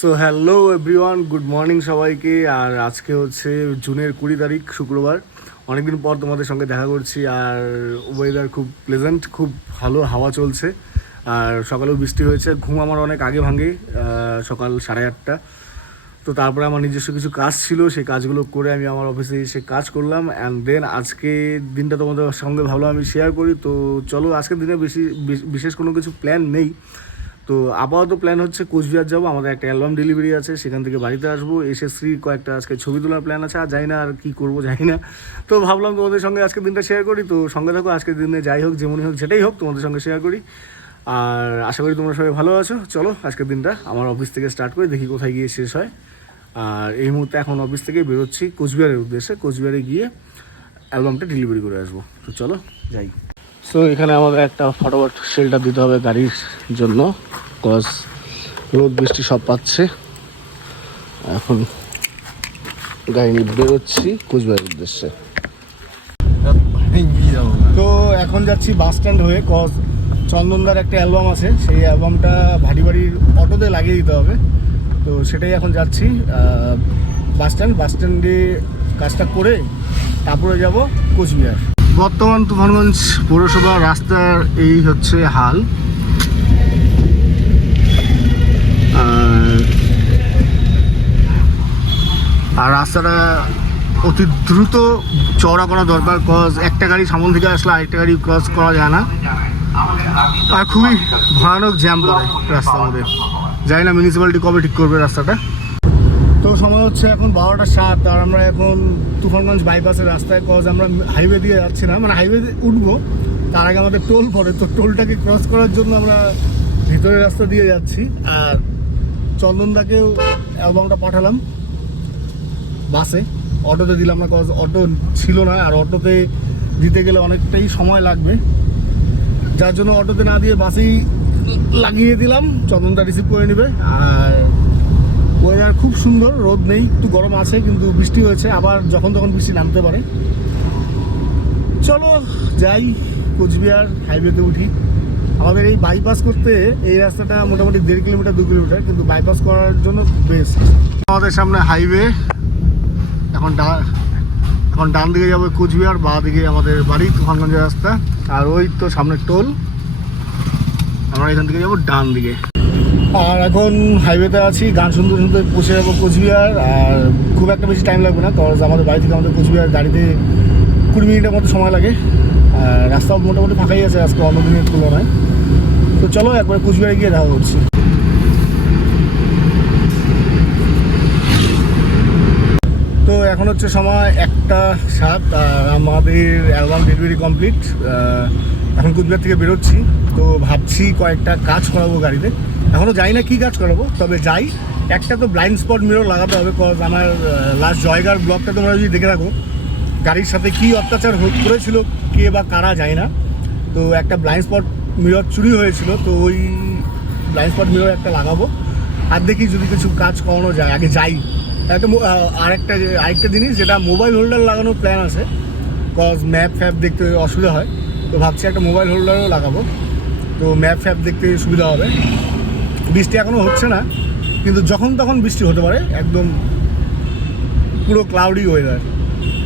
So hello everyone, good morning সবাইকে। আর আজকে হচ্ছে জুনের 20 তারিখ, শুক্রবার। অনেকদিন পর তোমাদের সঙ্গে দেখা করছি। আর ওয়েদার খুব প্লেজেন্ট, খুব ভালো হাওয়া চলছে। আর সকালেও বৃষ্টি হয়েছে। ঘুম আমার অনেক আগে ভাঙে, সকাল 8:30। তো তারপরে আমার নিজস্ব কিছু কাজ ছিল, সেই কাজগুলো করে আমি আমার অফিসে এসে কাজ করলাম। অ্যান্ড দেন আজকে দিনটা তোমাদের সঙ্গে ভাবলাম আমি শেয়ার করি। তো চলো, আজকের দিনে বিশেষ কোনো কিছু প্ল্যান নেই। তো আপাতত প্ল্যান হচ্ছে কোচবিহার যাবো, আমাদের একটা অ্যালবাম ডেলিভারি আছে, সেখান থেকে বাড়িতে আসবো, এসে শ্রীর কয়েকটা আজকে ছবি তোলার প্ল্যান আছে। আর জানি না আর কী করবো, জানি না। তো ভাবলাম তোমাদের সঙ্গে আজকের দিনটা শেয়ার করি। তো সঙ্গে থাকো, আজকের দিনে যাই হোক, যেমনই হোক, যেটাই হোক, তোমাদের সঙ্গে শেয়ার করি। আর আশা করি তোমরা সবাই ভালো আছো। চলো আজকের দিনটা আমার অফিস থেকে স্টার্ট করি, দেখি কোথায় গিয়ে শেষ হয়। আর এই মুহূর্তে এখন অফিস থেকে বেরোচ্ছি কোচবিহারের উদ্দেশ্যে। কোচবিহারে গিয়ে অ্যালবামটা ডেলিভারি করে আসবো। তো চলো যাই। সো এখানে আমাদের একটা ফটোফট শেল্টার দিতে হবে গাড়ির জন্য, কজ রোদ বৃষ্টি সব পাচ্ছে। এখন গাড়ি নিয়ে বেরোচ্ছি কোচবিহারের উদ্দেশ্যে। তো এখন যাচ্ছি বাস স্ট্যান্ড হয়ে, কজ চন্দনদার একটা অ্যালবাম আছে, সেই অ্যালবামটা ভারী বাড়ির অটোতে লাগিয়ে দিতে হবে। তো সেটাই এখন যাচ্ছি বাস স্ট্যান্ডে কাজটা করে তারপরে যাব কোচবিহার। বর্তমান তুফানগঞ্জ পৌরসভা রাস্তার এই হচ্ছে হাল। আর রাস্তাটা অতি দ্রুত চওড়া করা দরকার, কজ একটা গাড়ি সামনে থেকে আসলে আরেকটা গাড়ি ক্রস করা যায় না। আর খুবই ভয়ানক জ্যাম পড়ে রাস্তার মধ্যে। জানি না মিউনিসিপ্যালিটি কবে ঠিক করবে রাস্তাটা। তো সময় হচ্ছে এখন 12টা 7, আর আমরা এখন তুফানগঞ্জ বাইপাসের রাস্তায়, কজ আমরা হাইওয়ে দিয়ে যাচ্ছি না, মানে হাইওয়ে উঠবো তার আগে আমাদের টোল পড়ে। তো টোলটাকে ক্রস করার জন্য আমরা ভিতরের রাস্তা দিয়ে যাচ্ছি। আর চন্দনদাকেও অ্যালবামটা পাঠালাম বাসে, অটোতে দিলাম না, কজ অটো ছিল না। আর অটোতে দিতে গেলে অনেকটাই সময় লাগবে, যার জন্য অটোতে না দিয়ে বাসেই লাগিয়ে দিলাম। চন্দনদা রিসিভ করে নেবে। আর ওয়েদার খুব সুন্দর, রোদ নেই, একটু গরম আছে, কিন্তু বৃষ্টি হয়েছে, আবার যখন তখন বৃষ্টি নামতে পারে। চলো যাই, কোচবিহার হাইওয়েতে উঠি। আমাদের এই বাইপাস করতে এই রাস্তাটা মোটামুটি 1.5 কিলোমিটার 2 কিলোমিটার, কিন্তু বাইপাস করার জন্য বেস্ট। আমাদের সামনে হাইওয়ে, এখন ডান দিকে যাবো কোচবিহার, বাঁ দিকে আমাদের বাড়ি তুফানগঞ্জের রাস্তা। আর ওই তো সামনে টোল, আমরা এখান থেকে যাবো ডান দিকে। আর এখন হাইওয়েতে আছি, গান শুনতে শুনতে পৌঁছে যাবো কোচবিহার। আর খুব একটা বেশি টাইম লাগবে না, কারণ আমাদের বাড়ি থেকে আমাদের কোচবিহার গাড়িতে 20 মিনিটের মতো সময় লাগে। আর রাস্তাও মোটামুটি ফাঁকাই আছে আজকে অন্য দিনের তুলনায়। তো চলো একবার কোচবিহারে গিয়ে দেখা করছি। তো এখন হচ্ছে সময় 1টা 7, আর আমাদের অ্যালবাম ডেলিভারি কমপ্লিট। এখন কোচবিহার থেকে বেরোচ্ছি। তো ভাবছি কয়েকটা কাজ করাবো গাড়িতে, এখনও যাই না কী কাজ করাবো, তবে যাই। একটা তো ব্লাইন্ড স্পট মিরর লাগাতে হবে, কজ আমার লাস্ট জয়গার ব্লগটা তোমরা যদি দেখে রাখো, গাড়ির সাথে কী অত্যাচার করেছিল কে বা কারা যায় না। তো একটা ব্লাইন্ড স্পট মিরর চুরি হয়েছিল, তো ওই ব্লাইন্ড স্পট মিরর একটা লাগাবো। আর দেখি যদি কিছু কাজ করানো যায়, আগে যাই। আরেকটা জিনিস, যেটা মোবাইল হোল্ডার লাগানোর প্ল্যান আছে, কজ ম্যাপ ফ্যাপ দেখতে অসুবিধা হয়। তো ভাবছি একটা মোবাইল হোল্ডারও লাগাবো, তো ম্যাপ ফ্যাপ দেখতে সুবিধা হবে। বৃষ্টি এখনও হচ্ছে না, কিন্তু যখন তখন বৃষ্টি হতে পারে, একদম পুরো ক্লাউডি ওয়েদার।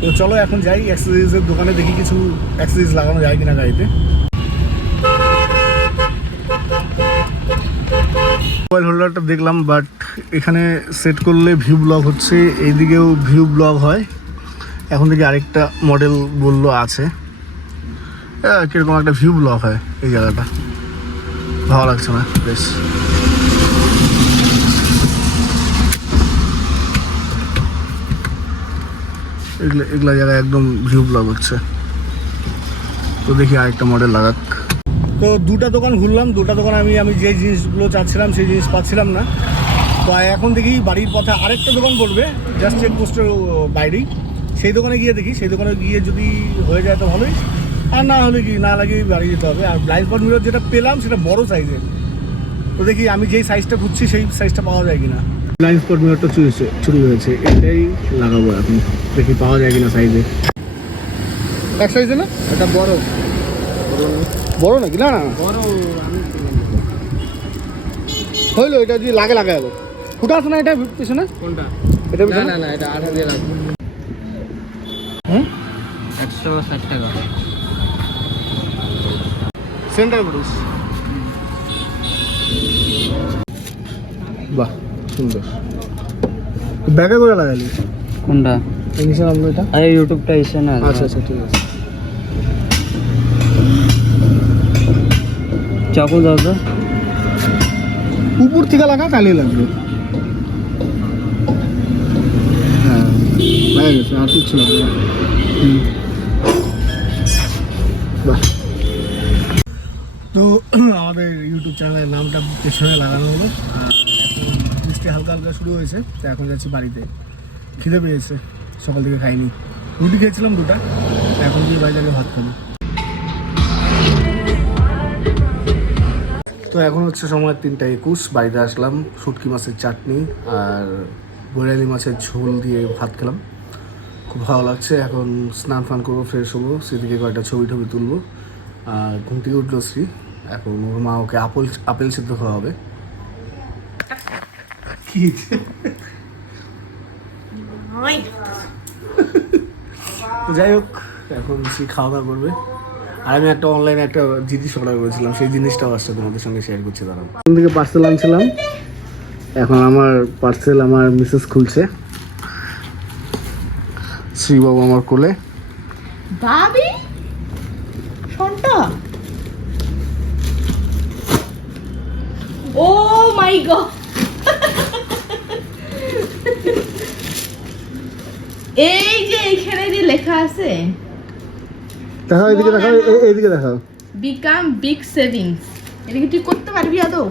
তো চলো এখন যাই অ্যাক্সেসরিজের দোকানে, দেখি কিছু অ্যাক্সেসরিজ লাগানো যায় কিনা গাড়িতে। মোবাইল হোল্ডারটা দেখলাম, বাট এখানে সেট করলে ভিউ ব্লক হচ্ছে, এইদিকেও ভিউ ব্লক হয়। এখন থেকে আরেকটা মডেল বললো আছে, কীরকম একটা ভিউ ব্লক হয় এই জায়গাটা, ভালো লাগছে না বেশ। এগুলা জায়গায় একদম ভিউ ব্লক হচ্ছে। তো দেখি আরেকটা মডেল লাগাক। তো দুটা দোকান ঘুরলাম, দুটা দোকান আমি যে জিনিসগুলো চাচ্ছিলাম সেই জিনিস পাচ্ছিলাম না। তো এখন দেখি বাড়ির পথে আরেকটা দোকান পড়বে, জাস্ট চেকপোস্টের বাইরেই, সেই দোকানে গিয়ে দেখি। সেই দোকানে গিয়ে যদি হয়ে যায় তো ভালোই, আর না হলে কি না লাগে বাড়ি যেতে হবে। আর ব্লাইন্ড স্পট মিরর যেটা পেলাম সেটা বড় সাইজের, তো দেখি আমি যেই সাইজটা খুঁজছি সেই সাইজটা পাওয়া যায় কিনা। ব্লাইন্ড স্পট মিররটা চুরি হয়েছে, এটাই লাগাবো এখন, দেখি পাওয়া যায় কিনা সাইজে। এক সাইজে না, এটা বড় নাকি? না না বড়, হইলো এটা যদি লাগে লাগাবো। ফুটা আছে না এটা পিছনে? কোনটা? এটা না না না, এটা 8 দিয়ে লাগবে। হুম 160 টাকা। Centre Bruce. বাহ সুন্দর। ব্যাগে করে লাগালি কোনটা? ইংলিশে নাম এটা? আরে ইউটিউবটা এসে না। আচ্ছা আচ্ছা ঠিক আছে। চাকু দাও তো। উপর থেকে লাগা তাহলেই লাগবে। হ্যাঁ লাগে গেছে, আর কিছু লাগবে না। বাহ। তো আমাদের ইউটিউব চ্যানেলের নামটা পেছনে লাগানো হলো। আর এখন বৃষ্টি হালকা হালকা শুরু হয়েছে, তো এখন যাচ্ছি বাড়িতে। খিদে পেয়েছে, সকাল থেকে খাইনি। রুটি খেয়েছিলাম 2টা, এখন গিয়ে বাজারে ভাত খাবো। তো এখন হচ্ছে সময় 3টা 21, বাড়িতে আসলাম। শুটকি মাছের চাটনি আর বৈরালি মাছের ঝোল দিয়ে ভাত খেলাম, খুব ভালো লাগছে। এখন স্নান ফান করবো, ফ্রেশ হবো, সেদিকে কয়েকটা ছবি টবি তুলবো। আর ঘুম থেকে উঠলো শ্রী, এখন ওর মা ওকে আপেল সিদ্ধ খাওয়া হবে। কি তো যাই হোক, এখন শ্রী খাওয়া দাওয়া করবে। আর আমি একটা অনলাইনে একটা জিনিস অর্ডার করেছিলাম, সেই জিনিসটাও আসছে, তোমাদের সঙ্গে শেয়ার করছি। দাঁড়াও, ওখান থেকে পার্সেল আনছিলাম, এখন আমার পার্সেল আমার মিসেস খুলছে। শ্রীবাবু আমার কোলে। বাবি শোনটা, ও মাই গড, এই যে এইখানে যে লেখা আছে, দেখাও এদিকে, দেখাও এইদিকে, দেখাও বিকাম বিগ সেভিংস। এটা কি তুই করতে পারবি আদৌ?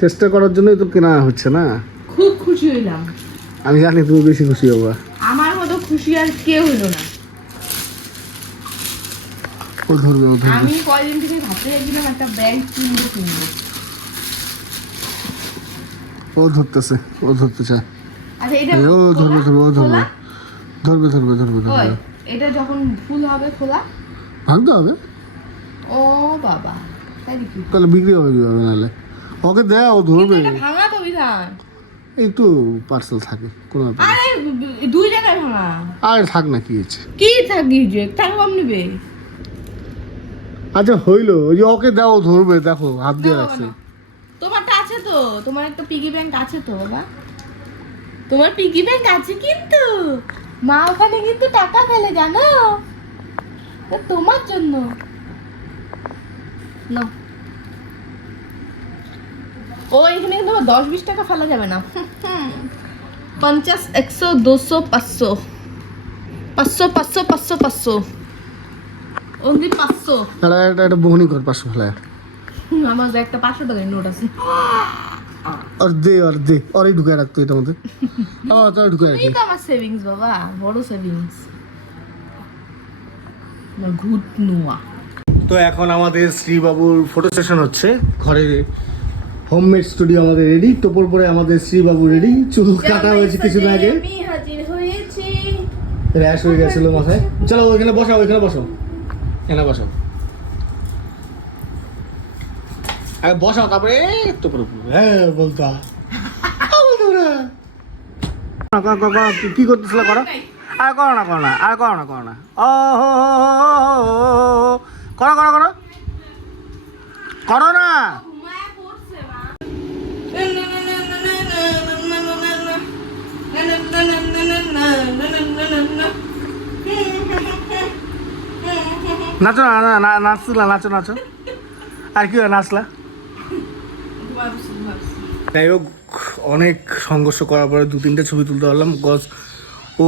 চেষ্টা করার জন্যই তো কেনা হচ্ছে না। খুব খুশি হইলাম, আমি জানি তুমি বেশি খুশি হবা। আমার মতো খুশি আর কেউ হইলো না। ও ধরবে, ও ধরবে। আমি কয়দিন থেকে ভাবতে যাচ্ছিলাম একটা ব্যাগ কিনবো। ও ধরতেছে, ও ধরতে চায়। আচ্ছা এটা ও ধরবে, ধরবে, ও ধরবে, খোলা? ধরবে, ধরবে, ধরবে, ওই, ধরবে। এটা যখন ফুল হবে খোলা? ভাঙতে হবে, ও বাবা, তাই নাকি? তাহলে বিক্রি হবে কিভাবে? নাহলে ওকে দেয়, ও ধরবে। এটা ভাঙা তো বিধান। একটু পার্সেল থাকে, কোনো ব্যাপার না। আরে 2 জায়গায় ভাঙা। আর থাক না, কি হয়েছে? কি থাকি যে টাকা কম নেবে? আচ্ছা হইলো, ওই যে ওকে দাও, ও ধরবে, দেখো হাত দিয়ে না বাবা, রাখছে। না। তোমারটা আছে তো, তোমার একটা পিগি ব্যাংক আছে তো বাবা, তোমার পিগি ব্যাংক আছে কিন্তু মা ওখানে কিন্তু টাকা ফেলে, জানো? তা তোমার জন্য না, ও এখানে কিন্তু 10-20 টাকা ফেলা যাবে না। 50, 100, 200, 500, 500, 500, 500, 500, only 500। একটা বহনি কর 500 ফেলায়। আমার যে একটা 500 টাকার নোট আছে। আর দে, আর দে, আর এই ঢুকায় রাখতো এটার মধ্যে। তাই ঢুকায় রাখি। এই তো আমার সেভিংস বাবা, বড় সেভিংস। গুড নোয়া। তো এখন আমাদের শ্রীবাবুর ফটো সেশন হচ্ছে ঘরে। হোমমেড স্টুডিও আমাদের রেডি, টোপর পরে আমাদের শ্রীবাবু রেডি। চুল কাটা হয়েছে কিছুদিন আগে, আমি হাজির হয়েছি। র্যাশ হয়ে গেছিল মাথায়। চলো ওইখানে বসাও, ওইখানে বসো, এখানে বসাও, আগে বসাও, তারপরে টোপর উপর। হ্যাঁ বলতা কি করতেছিল? করো, আর করো না, করো না, আর করো না, করো না। ও হো করো, করো, করো, করো না। নাচো না, নাচলা, নাচো, নাচো। আর কি নাচলা? যাই হোক, অনেক সংঘর্ষ করার পরে 2-3টে ছবি তুলতে পারলাম। গজ ও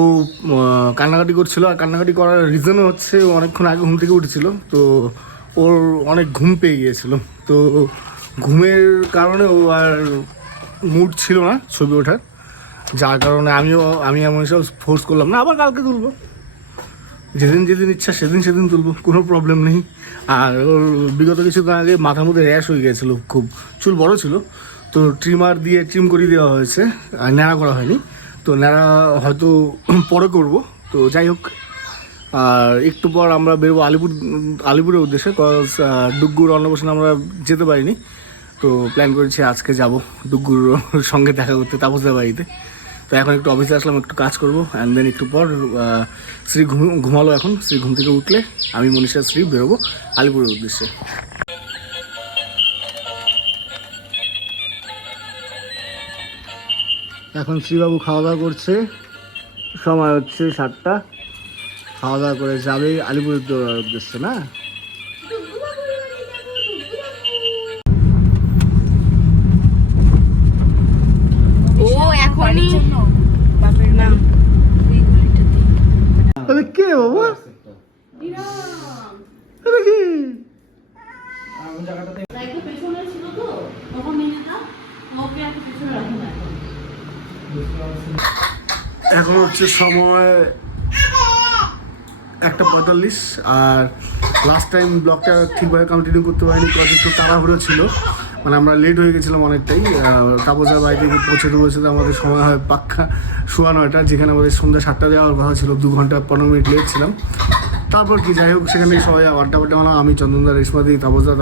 কান্নাকাটি করছিল, আর কান্নাকাটি করার রিজনও হচ্ছে ও অনেকক্ষণ আগে ঘুম থেকে উঠেছিল, তো ওর অনেক ঘুম পেয়ে গিয়েছিল। তো ঘুমের কারণে ও আর মুড ছিল না ছবি ওঠার, যার কারণে আমি এমন সব ফোর্স করলাম না, আবার কালকে তুলবো, যেদিন যেদিন ইচ্ছা সেদিন তুলবো, কোনো প্রবলেম নেই। আর ওর বিগত কিছুদিন আগে মাথার মধ্যে র্যাশ হয়ে গিয়েছিলো, খুব চুল বড় ছিল, তো ট্রিমার দিয়ে ট্রিম করে দেওয়া হয়েছে, আর ন্যাড়া করা হয়নি। তো ন্যাড়া হয়তো পরে করব। তো যাই হোক, আর একটু পর আমরা বেরোবো আলিপুরের উদ্দেশ্যে, কজ ডুগ্গুর অন্নপ্রাশনে আমরা যেতে পারিনি। তো প্ল্যান করেছি আজকে যাব ডুগুর সঙ্গে দেখা করতে তাপসদার বাড়িতে। তো এখন একটু অফিসে আসলাম, একটু কাজ করবো অ্যান্ড দেন একটু পর শ্রী ঘুমালো। এখন শ্রী ঘুম থেকে উঠলে আমি মনীষা শ্রী বেরোবো আলিপুরের উদ্দেশ্যে। এখন শ্রীবাবু খাওয়া দাওয়া করছে, সময় হচ্ছে 7টা। খাওয়া দাওয়া করে যাবে আলিপুরের উদ্দেশ্যে না? ও এখনই আরে কে বাবু? আরে কি? পেছনে ছিল তো তখন নিয়ে যা, ওকে একটা পেছনে রাখি না। এখন হচ্ছে সময় 1:45। আর লাস্ট টাইম ব্লগটা ঠিকভাবে কন্টিনিউ করতে পারিনি, কারণ একটু তাড়াহুড়ো ছিল, মানে আমরা লেট হয়ে গেছিলাম অনেকটাই। তাপসদার বাড়িতে পৌঁছতে আমাদের সময় হয় পাক্কা 9:15, যেখানে আমাদের সন্ধ্যা 7টা যাওয়ার কথা ছিল। 2 ঘন্টা 15 মিনিট লেট ছিলাম। তারপর কি যাই হোক, সেখানে সবাই আড্ডা মারলাম। আমি চন্দনদা, রেশমাদি, তাপসদার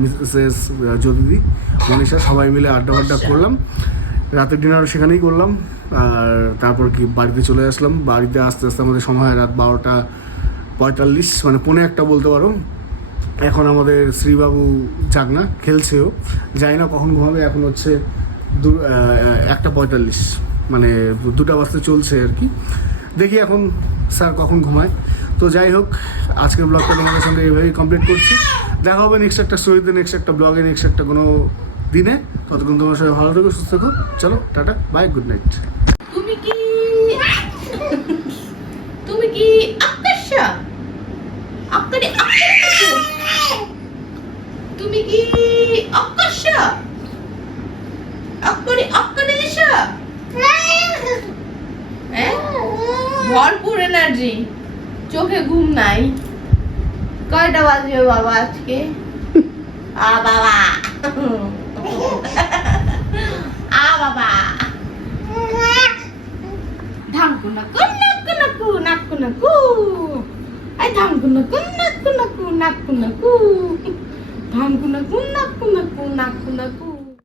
মিসেস জ্যোতিদি, মনীষা, সবাই মিলে আড্ডা করলাম। রাতের ডিনারও সেখানেই করলাম। আর তারপর কি বাড়িতে চলে আসলাম। বাড়িতে আস্তে আস্তে আমাদের সময় হয় রাত 12:45, মানে 1:45 বলতে পারো। এখন আমাদের শ্রীবাবু জাগনা, খেলছেও, জানি না কখন ঘুমাবে। এখন হচ্ছে 1:45, মানে 2টা বাজতে চলছে আর কি। দেখি এখন স্যার কখন ঘুমায়। তো যাই হোক, আজকের ব্লগটা তোমাদের সঙ্গে এইভাবেই কমপ্লিট করছি। দেখা হবে নেক্সট একটা স্টোরিতে, নেক্সট একটা ব্লগে, নেক্সট একটা কোনো দিনে। ততক্ষণ তোমার সবাই ভালো থেকো, সুস্থ থেকো। চলো টাটা, বাই, গুড নাইট। তুমি কি আকাশা আকারে আকাশা, তুমি কি আকাশা আকারে আকাশা, ভরপুর এনার্জি, চোখে ঘুম নাই। কয়টা বাজবে বাবা আজকে? বাবা বাবা ধাঙ্কু নাকু নাকু নাকু নাকু নাকু, আই ধাঙ্কু নাকু নাকু নাকু নাকু নাকু, ধাঙ্কু নাকু নাকু নাকু নাকু নাকু।